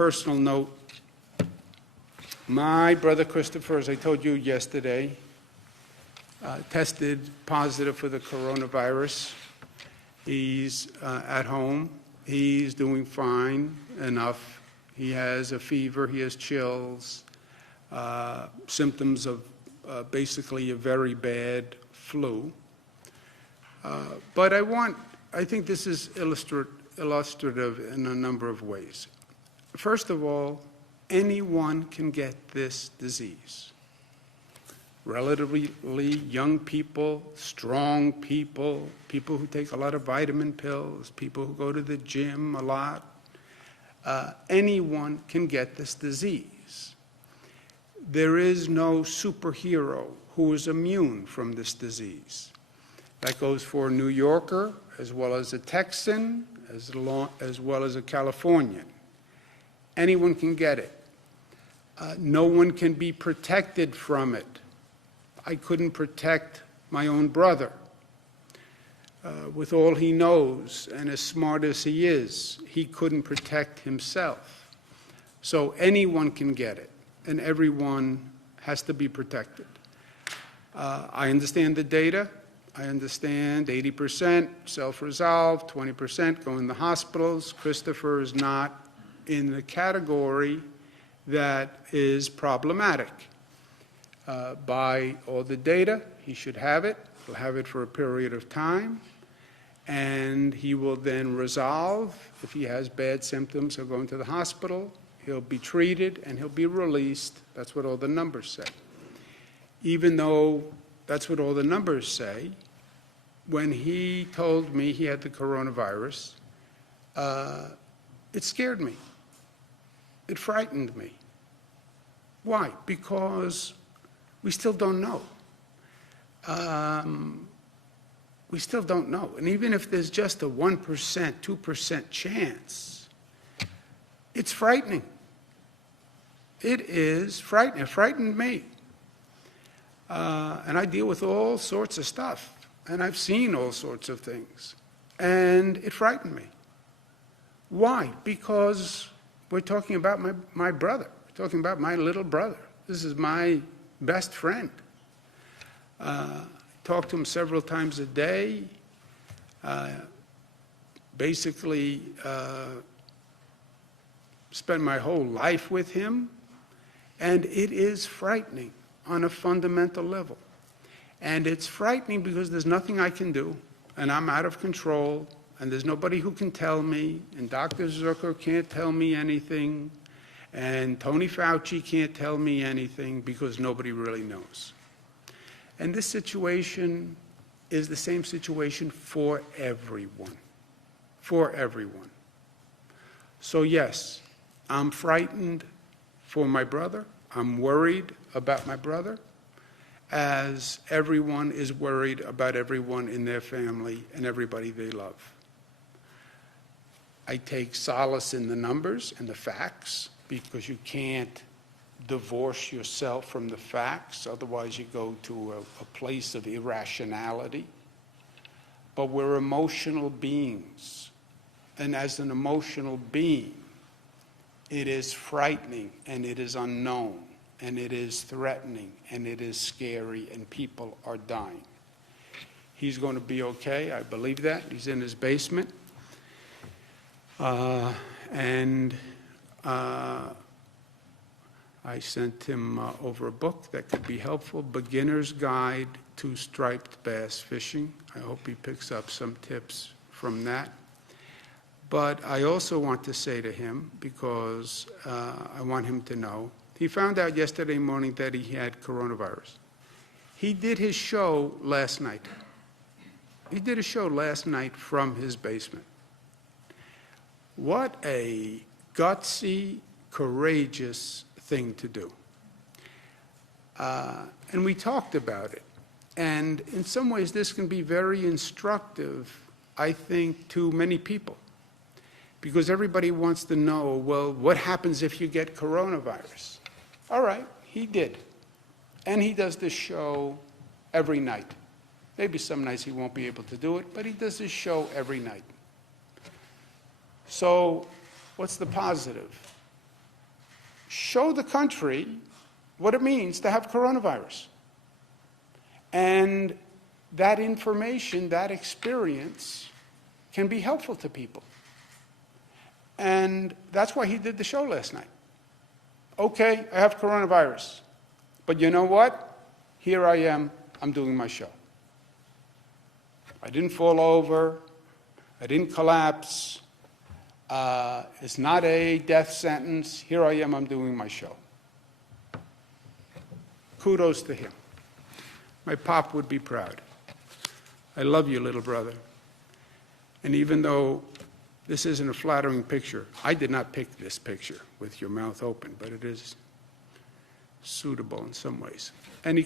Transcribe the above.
personal note, my brother Christopher, as I told you yesterday, tested positive for the coronavirus. He's at home. He's doing fine enough. He has a fever. He has chills, symptoms of basically a very bad flu. But I think this is illustrative in a number of ways. First of all, anyone can get this disease. Relatively young people, strong people, people who take a lot of vitamin pills, people who go to the gym a lot. Anyone can get this disease. There is no superhero who is immune from this disease. That goes for a New Yorker, as well as a Texan, as well as a Californian. Anyone can get it. No one can be protected from it. I couldn't protect my own brother. With all he knows and as smart as he is, he couldn't protect himself. So anyone can get it, and everyone has to be protected. I understand the data. I understand 80% self-resolve, 20% go in the hospitals. Christopher is not in the category that is problematic. By all the data, he should have it. He'll have it for a period of time, and he will then resolve. If he has bad symptoms, he'll go into the hospital, he'll be treated, and he'll be released. That's what all the numbers say. Even though that's what all the numbers say, when he told me he had the coronavirus, it scared me. It frightened me. Why? Because we still don't know. We still don't know. And even if there's just a 1%, 2% chance, it's frightening. It is frightening. It frightened me. And I deal with all sorts of stuff. And I've seen all sorts of things. And it frightened me. Why? Because we're talking about my brother. We're talking about my little brother. This is my best friend. Talk to him several times a day. Basically, spend my whole life with him. And it is frightening on a fundamental level. And it's frightening because there's nothing I can do, and I'm out of control, and there's nobody who can tell me, and Dr. Zucker can't tell me anything, and Tony Fauci can't tell me anything because nobody really knows. And this situation is the same situation for everyone. For everyone. So yes, I'm frightened for my brother. I'm worried about my brother, as everyone is worried about everyone in their family and everybody they love. I take solace in the numbers and the facts, because you can't divorce yourself from the facts, otherwise you go to a place of irrationality. But we're emotional beings, and as an emotional being, it is frightening, and it is unknown, and it is threatening, and it is scary, and people are dying. He's going to be okay, I believe that. He's in his basement. I sent him over a book that could be helpful, Beginner's Guide to Striped Bass Fishing. I hope he picks up some tips from that. But I also want to say to him, because I want him to know, he found out yesterday morning that he had coronavirus. He did his show last night. He did a show last night from his basement. What a gutsy, courageous thing to do. And we talked about it. And in some ways, this can be very instructive, I think, to many people. Because everybody wants to know, well, what happens if you get coronavirus? All right, he did. And he does this show every night. Maybe some nights he won't be able to do it, but he does this show every night. So what's the positive? show the country what it means to have coronavirus. And that information, that experience, can be helpful to people. And that's why he did the show last night. Okay, I have coronavirus. But you know what? Here I am, I'm doing my show. I didn't fall over. I didn't collapse. It's not a death sentence. Here I am, I'm doing my show. Kudos to him. My pop would be proud. I love you, little brother. And even though this isn't a flattering picture, I did not pick this picture with your mouth open, but it is suitable in some ways. Any